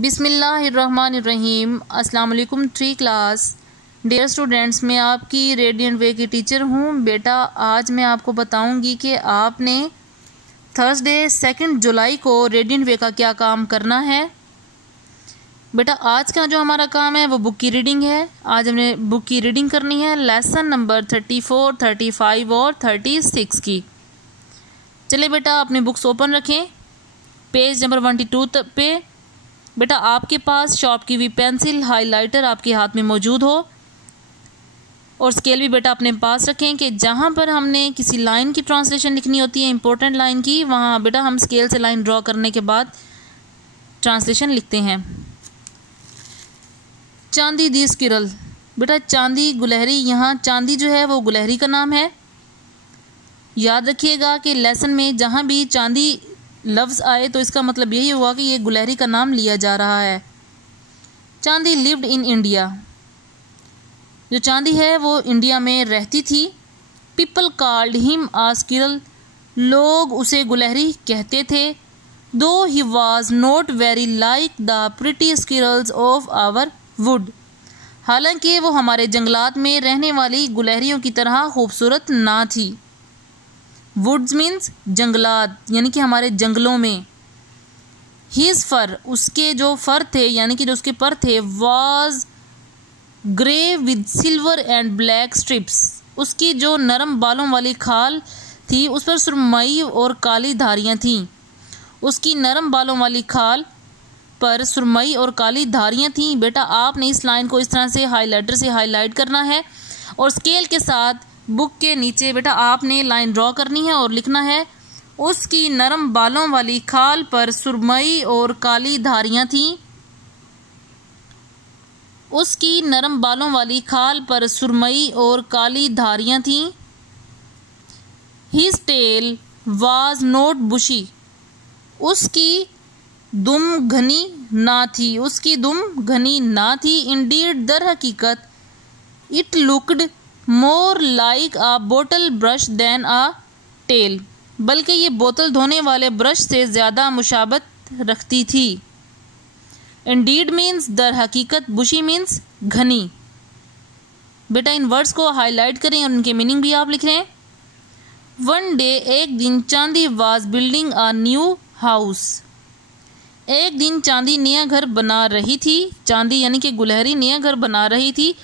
बिस्मिल्लाहिर्रहमानिर्रहीम। अस्सलाम वालेकुम थ्री क्लास डियर स्टूडेंट्स, मैं आपकी रेडियंट वे की टीचर हूँ। बेटा आज मैं आपको बताऊँगी कि आपने थर्सडे 2 जुलाई को रेडियंट वे का क्या काम करना है। बेटा आज का जो हमारा काम है वो बुक की रीडिंग है। आज हमने बुक की रीडिंग करनी है, लेसन नंबर 34, 35 और 36 की। चलिए बेटा अपनी बुक्स ओपन रखें, पेज नंबर 122 पे। बेटा आपके पास शॉर्प की हुई पेंसिल, हाइलाइटर आपके हाथ में मौजूद हो और स्केल भी बेटा अपने पास रखें कि जहाँ पर हमने किसी लाइन की ट्रांसलेशन लिखनी होती है, इंपॉर्टेंट लाइन की, वहाँ बेटा हम स्केल से लाइन ड्रॉ करने के बाद ट्रांसलेशन लिखते हैं। चांदी दी स्किरल, बेटा चांदी गुलहरी, यहाँ चांदी जो है वो गुलहरी का नाम है। याद रखिएगा कि लेसन में जहाँ भी चांदी लफ्ज़ आए तो इसका मतलब यही हुआ कि ये गुलहरी का नाम लिया जा रहा है। चांदी लिव्ड इन इंडिया, जो चांदी है वो इंडिया में रहती थी। People called him a squirrel, लोग उसे गुलहरी कहते थे। Though he was not very like the pretty squirrels of our wood, हालांकि वो हमारे जंगलात में रहने वाली गुलहरियों की तरह खूबसूरत ना थी। वुड्स मीन्स जंगलात, यानी कि हमारे जंगलों में। हिज फर, उसके जो फर थे यानी कि जो उसके पर थे, was grey with silver and black strips, उसकी जो नरम बालों वाली खाल थी उस पर सुरमई और काली धारियाँ थीं। उसकी नरम बालों वाली खाल पर सुरमई और काली धारियाँ थीं। बेटा आपने इस लाइन को इस तरह से हाइलाइटर से हाईलाइट करना है और स्केल के साथ बुक के नीचे बेटा आपने लाइन ड्रॉ करनी है और लिखना है, उसकी नरम बालों वाली खाल पर सुरमई और काली धारियाँ थीं। उसकी नरम बालों वाली खाल पर सुरमई और काली धारियाँ थीं। हिज टेल वाज नॉट बुशी, उसकी दुम घनी ना थी, उसकी दुम घनी ना थी। इंडीड, दर हकीकत, इट लुक्ड मोर लाइक आ बोतल ब्रश देन आ टेल, बल्कि ये बोतल धोने वाले ब्रश से ज़्यादा मुशाबत रखती थी। इंडीड मीन्स दर हकीकत, बुशी मीन्स घनी। बेटा इन वर्ड्स को हाईलाइट करें और उनके मीनिंग भी आप लिख रहे हैं। वन डे, एक दिन, Chandi was building a new house, एक दिन चांदी नया घर बना रही थी। चांदी यानी कि गुलहरी नया घर बना रही थी।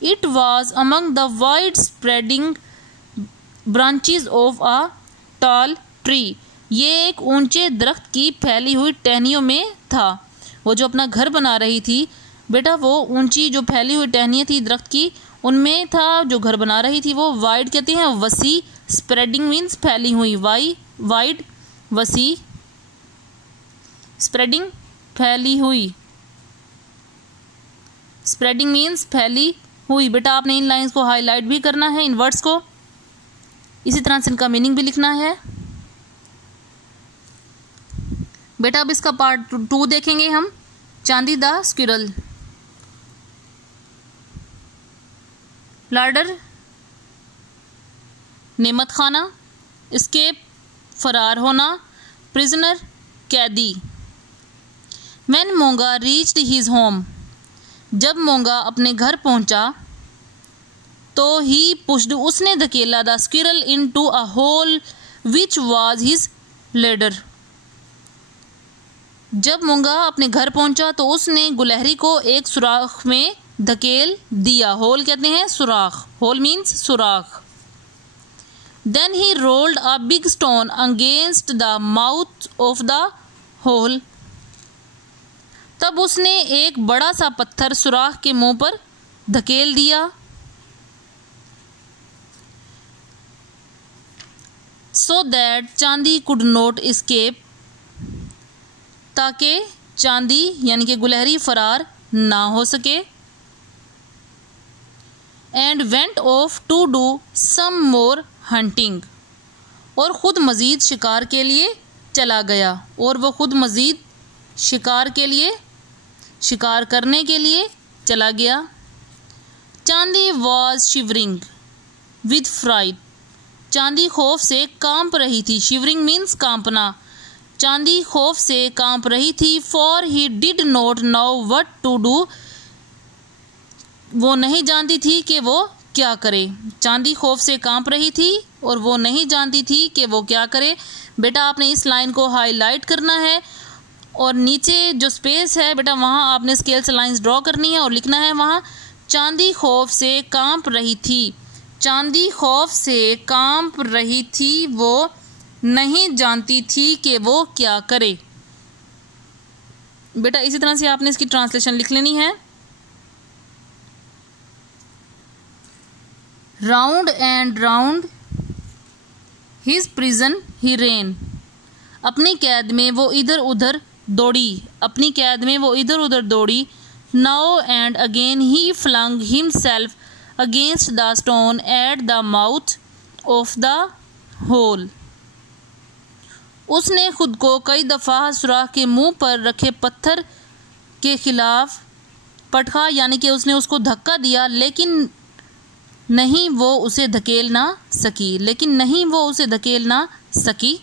It was among the wide spreading branches of a tall tree, ये एक ऊंचे दरख्त की फैली हुई टहनियों में था। वो जो अपना घर बना रही थी बेटा, वो ऊंची जो फैली हुई टहनियाँ थी दरख्त की, उनमें था जो घर बना रही थी। वो वाइड कहते हैं वसी, स्प्रेडिंग मीन्स फैली हुई, वाइड वसी, स्प्रेडिंग फैली हुई, स्प्रेडिंग मीन्स फैली हुई। बेटा आपने इन लाइंस को हाईलाइट भी करना है, इन वर्ड्स को, इसी तरह से इनका मीनिंग भी लिखना है। बेटा अब इसका पार्ट 2 देखेंगे हम। चांदी द स्क्विरल, लार्डर, नेमत खाना, एस्केप, फरार होना, प्रिजनर, कैदी। When Monga reached his home, जब मोंगा अपने घर पहुंचा, तो ही पुश्ड, उसने धकेला, the squirrel into a hole which was his larder, जब मोंगा अपने घर पहुंचा तो उसने गुलहरी को एक सुराख में धकेल दिया। होल कहते हैं सुराख, होल मीन्स सुराख। Then he rolled a big stone against the mouth of the hole, तब उसने एक बड़ा सा पत्थर सुराख के मुंह पर धकेल दिया। So that Chandi could not escape, ताकि चांदी यानी कि गुलहरी फरार ना हो सके। And went off to do some more hunting, और ख़ुद मज़ीद शिकार के लिए चला गया, और वह खुद मज़ीद शिकार करने के लिए चला गया। चांदी वॉज शिवरिंग विद फ्राइट, चांदी खौफ से कांप रही थी। शिवरिंग मीन्स कांपना। चांदी खौफ से कांप रही थी, for he did not know what to do, वो नहीं जानती थी कि वो क्या करे। चांदी खौफ से कांप रही थी और वो नहीं जानती थी कि वो क्या करे। बेटा आपने इस लाइन को हाईलाइट करना है और नीचे जो स्पेस है बेटा वहाँ आपने स्केल से लाइंस ड्रॉ करनी है और लिखना है वहाँ चांदी खौफ से कांप रही थी। चांदी खौफ से कांप रही थी, वो नहीं जानती थी कि वो क्या करे। बेटा इसी तरह से आपने इसकी ट्रांसलेशन लिख लेनी है। Round and round his prison he rain, अपनी कैद में वो इधर उधर दौड़ी, अपनी कैद में वो इधर उधर दौड़ी। Now and again he flung himself against the stone at the mouth of the hole, उसने खुद को कई दफ़ा सुराख के मुंह पर रखे पत्थर के खिलाफ पटका, यानी कि उसने उसको धक्का दिया लेकिन नहीं वो उसे धकेल ना सकी,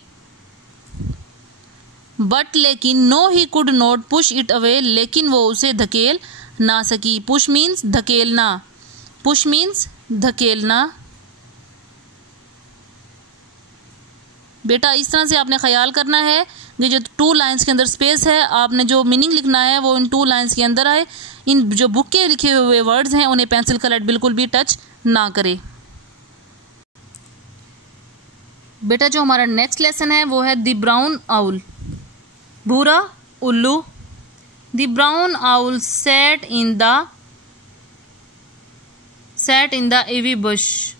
बट लेकिन no he could not push it away, लेकिन वो उसे धकेल ना सकी। पुश मीन्स धकेलना। बेटा इस तरह से आपने ख्याल करना है कि जो 2 लाइंस के अंदर स्पेस है आपने जो मीनिंग लिखना है वो इन 2 लाइंस के अंदर आए। इन जो बुक के लिखे हुए वर्ड्स हैं उन्हें पेंसिल कलर बिल्कुल भी टच ना करे। बेटा जो हमारा नेक्स्ट लेसन है वो है द ब्राउन आउल, भूरा उल्लू। The brown owl sat in the ivy bush,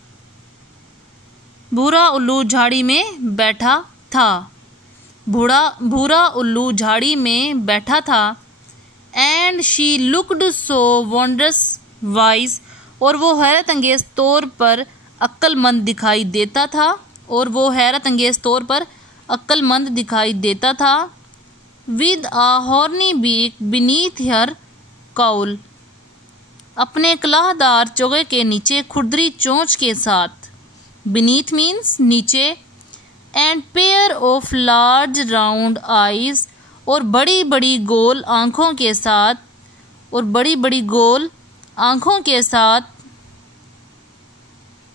भूरा उल्लू झाड़ी में बैठा था। भूरा उल्लू झाड़ी में बैठा था। And she looked so wondrous wise, और वो हैरत अंगेज तौर पर अक्लमंद दिखाई देता था। With a horny beak beneath her cowl, अपने कलाहदार चोगे के नीचे खुरदरी चोंच के साथ। बीनीथ मीन्स नीचे। And pair of large round eyes, और बड़ी बड़ी गोल आँखों के साथ।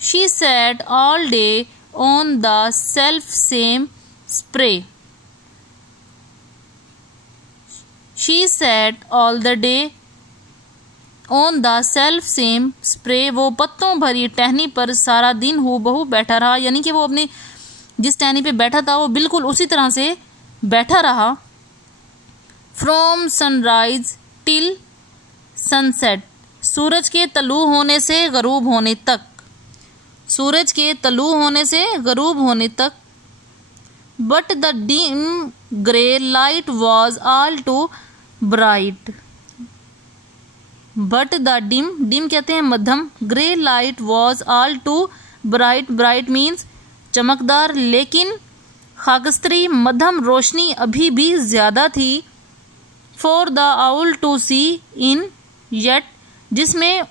She sat all day on the self same spray, she sat all the day on the self same spray, वो पत्तों भरी टहनी पर सारा दिन हूबहू बैठा रहा, यानी कि वो अपने जिस टहनी पे बैठा था वो बिल्कुल उसी तरह से बैठा रहा। फ्रॉम सनराइज टिल सनसेट, सूरज के तलू होने से गरूब होने तक। But the dim grey light was all too bright, but the dim कहते हैं मध्यम, grey light was all too bright means चमकदार, लेकिन खाकस्तरी मध्यम रोशनी अभी भी ज्यादा थी। For the owl to see in yet, जिसमें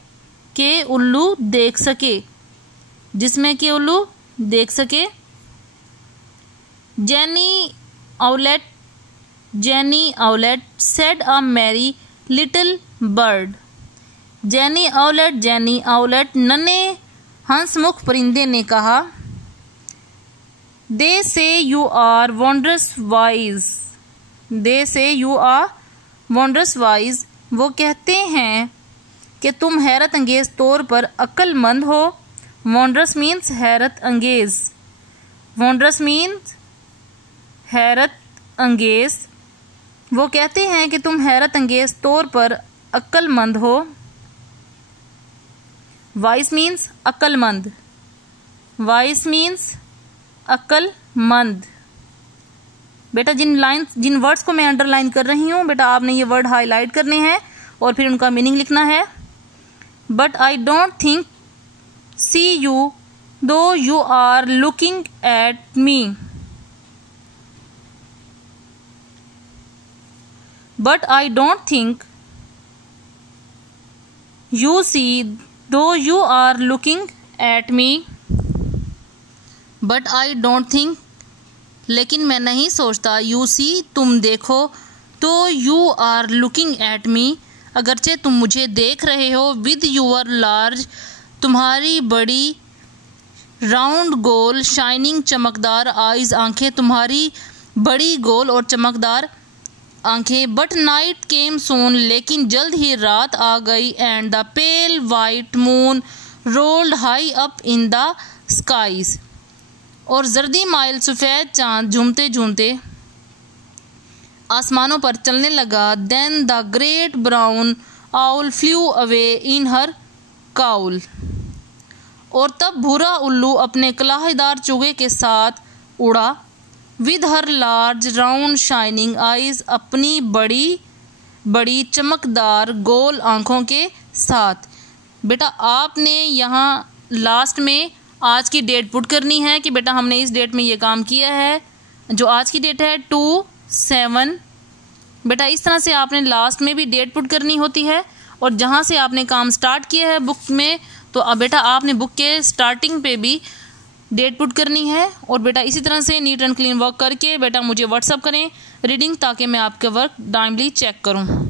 के उल्लू देख सके। Jenny Owlet said a merry little bird, Jenny Owlet नन्हे हंसमुख परिंदे ने कहा। दे से यू आर वंडरस वाइज, वो कहते हैं कि तुम हैरत अंगेज तौर पर अक्लमंद हो। वंडरस मीन्स हैरत अंगेज, वो कहते हैं कि तुम हैरत अंगेज तौर पर अक्लमंद हो। वाइस मीन्स अक्लमंद। बेटा जिन वर्ड्स को मैं अंडरलाइन कर रही हूँ बेटा आपने ये वर्ड हाईलाइट करने हैं और फिर उनका मीनिंग लिखना है। But I don't think see you though you are looking at me, but I don't think you see though you are looking at me, but I don't think लेकिन मैं नहीं सोचता। यू सी, तुम देखो, तो you are looking at me, अगरचे तुम मुझे देख रहे हो। विद यूअर लार्ज, तुम्हारी बड़ी, राउंड गोल, शाइनिंग चमकदार आइज़, आंखें, तुम्हारी बड़ी गोल और चमकदार आंखें। बट नाइट केम सून, लेकिन जल्द ही रात आ गई। And the pale white moon rolled high up in the skies, और जर्दी माइल सफ़ेद चांद झूमते झूमते आसमानों पर चलने लगा। Then the great brown owl flew away in her cowl, और तब भूरा उल्लू अपने कलाहीदार चूगे के साथ उड़ा। With her large round shining eyes, अपनी बड़ी बड़ी चमकदार गोल आँखों के साथ। बेटा आपने यहाँ लास्ट में आज की डेट पुट करनी है कि बेटा हमने इस डेट में ये काम किया है। जो आज की डेट है 2/7। बेटा इस तरह से आपने लास्ट में भी डेट पुट करनी होती है, और जहाँ से आपने काम स्टार्ट किया है बुक में, तो अब बेटा आपने बुक के स्टार्टिंग पे भी डेट पुट करनी है। और बेटा इसी तरह से नीट एंड क्लीन वर्क करके बेटा मुझे व्हाट्सअप करें रीडिंग, ताकि मैं आपके वर्क टाइमली चेक करूँ।